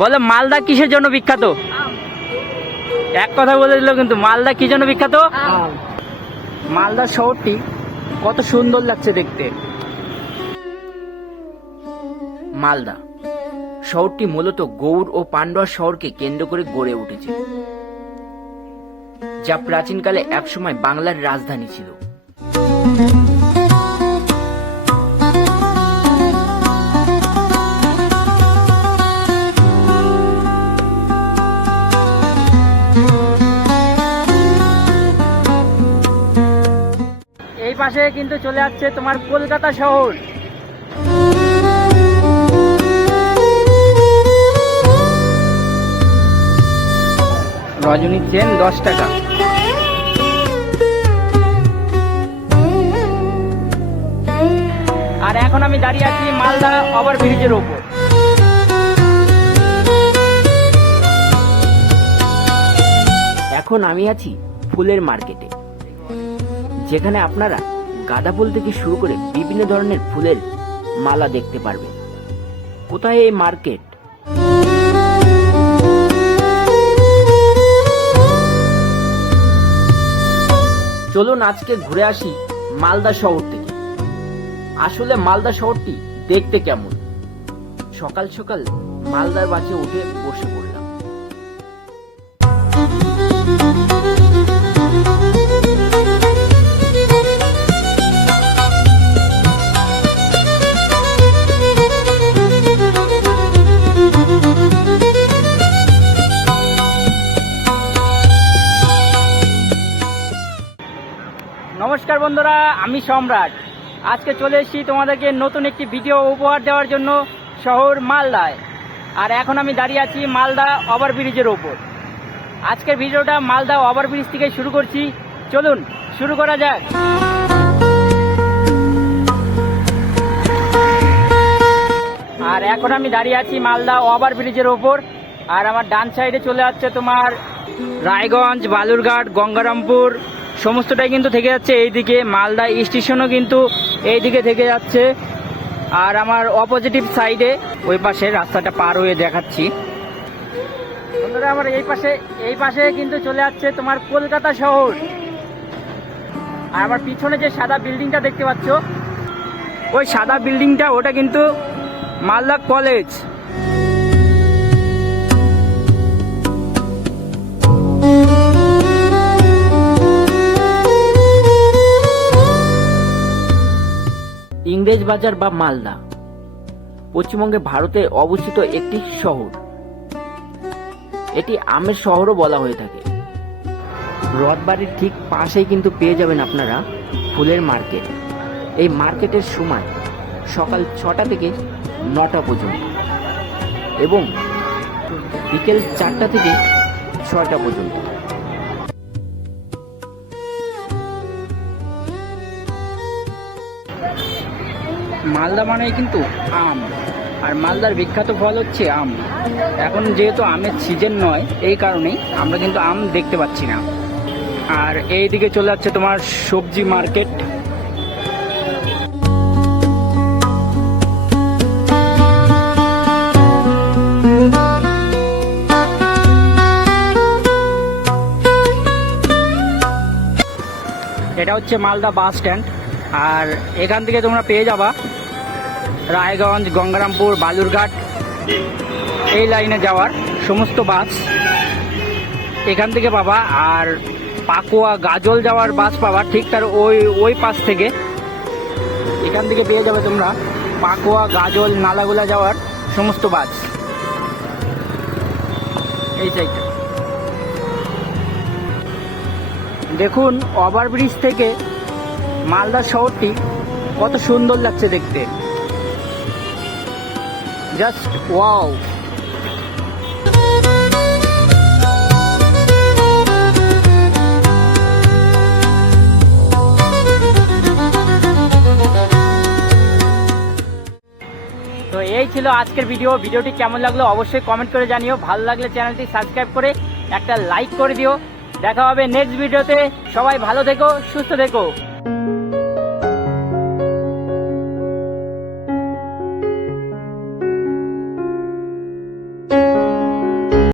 বলে মালদা কিসের জন্য বিখ্যাত? এক কথা বলে দিল কিন্তু, মালদা কি জন্য বিখ্যাত? মালদা শহরটি কত সুন্দর লাগছে দেখতে। মালদা শহরটি মূলত গৌড় ও পান্ডুয়া শহরকে কেন্দ্র করে গড়ে উঠেছে, যা প্রাচীনকালে একসময় বাংলার রাজধানী ছিল। এই পাশে কিন্তু চলে যাচ্ছে তোমার কলকাতা শহর। রজনী চেন 10 টাকা। আর এখন আমি দাঁড়িয়ে আছি মালদা ওভারব্রিজের ওপর। এখন আমি আছি ফুলের মার্কেটে, যেখানে আপনারা গাঁদা ফুল থেকে শুরু করে বিভিন্ন ধরনের ফুলের মালা দেখতে পারবেন। কোথায় এই মার্কেট? চলুন আজকে ঘুরে আসি মালদা শহর থেকে। আসলে মালদা শহরটি দেখতে কেমন? সকাল সকাল মালদার বাসে উঠে বসে পড়লাম। নমস্কার বন্ধুরা, আমি সম্রাট। আজকে চলে এসেছি তোমাদেরকে নতুন একটি ভিডিও উপহার দেওয়ার জন্য শহর মালদায়। আর এখন আমি দাঁড়িয়ে আছি মালদা ওভারব্রিজের ওপর। আজকের ভিডিওটা মালদা ওভারব্রিজ থেকে শুরু করছি। চলুন শুরু করা যাক। আর এখন আমি দাঁড়িয়ে আছি মালদা ওভারব্রিজের ওপর। আর আমার ডান সাইডে চলে যাচ্ছে তোমার রায়গঞ্জ, বালুরঘাট, গঙ্গারামপুর সমস্তটাই কিন্তু থেকে যাচ্ছে এইদিকে। মালদা স্টেশনও কিন্তু এইদিকে থেকে যাচ্ছে। আর আমার অপোজিটিভ সাইডে ওই পাশে রাস্তাটা পার হয়ে দেখাচ্ছি বন্ধুরা। আমার এই পাশে কিন্তু চলে যাচ্ছে তোমার কলকাতা শহর। আর আমার পিছনে যে সাদা বিল্ডিংটা দেখতে পাচ্ছ, ওই সাদা বিল্ডিংটা ওটা কিন্তু মালদা কলেজ। ইংরেজ বাজার বা মালদা পশ্চিমবঙ্গে ভারতে অবস্থিত একটি শহর। এটি আমের শহরও বলা হয়ে থাকে। রথবাড়ির ঠিক পাশেই কিন্তু পেয়ে যাবেন আপনারা ফুলের মার্কেট। এই মার্কেটের সময় সকাল 6টা থেকে 9টা পর্যন্ত এবং বিকেল 4টা থেকে 6টা পর্যন্ত। মালদা মানে কিন্তু আম, আর মালদার বিখ্যাত ফল হচ্ছে আম। এখন যেহেতু আমের সিজন নয়, এই কারণেই আমরা কিন্তু আম দেখতে পাচ্ছি না। আর এই দিকে চলে যাচ্ছে তোমার সবজি মার্কেট। এটা হচ্ছে মালদা বাস স্ট্যান্ড। আর এখান থেকে তোমরা পেয়ে যাবা রায়গঞ্জ, গঙ্গারামপুর, বালুরঘাট এই লাইনে যাওয়ার সমস্ত বাস এখান থেকে পাবা। আর পাকুয়া, গাজল যাওয়ার বাস পাবা ঠিক তার ওই পাশ থেকে। এখান থেকে পেয়ে যাবে তোমরা পাকুয়া, গাজল, নালাগোলা যাওয়ার সমস্ত বাস এই সাইডটা। দেখুন ওভারব্রিজ থেকে মালদা শহরটি কত সুন্দর লাগছে দেখতে। Just wow. তো এই ছিল আজকের ভিডিওটি কেমন লাগলো অবশ্যই কমেন্ট করে জানিও। ভালো লাগলে চ্যানেলটি সাবস্ক্রাইব করে একটা লাইক করে দিও। দেখা হবে নেক্সট ভিডিওতে। সবাই ভালো থেকো, সুস্থ থেকো।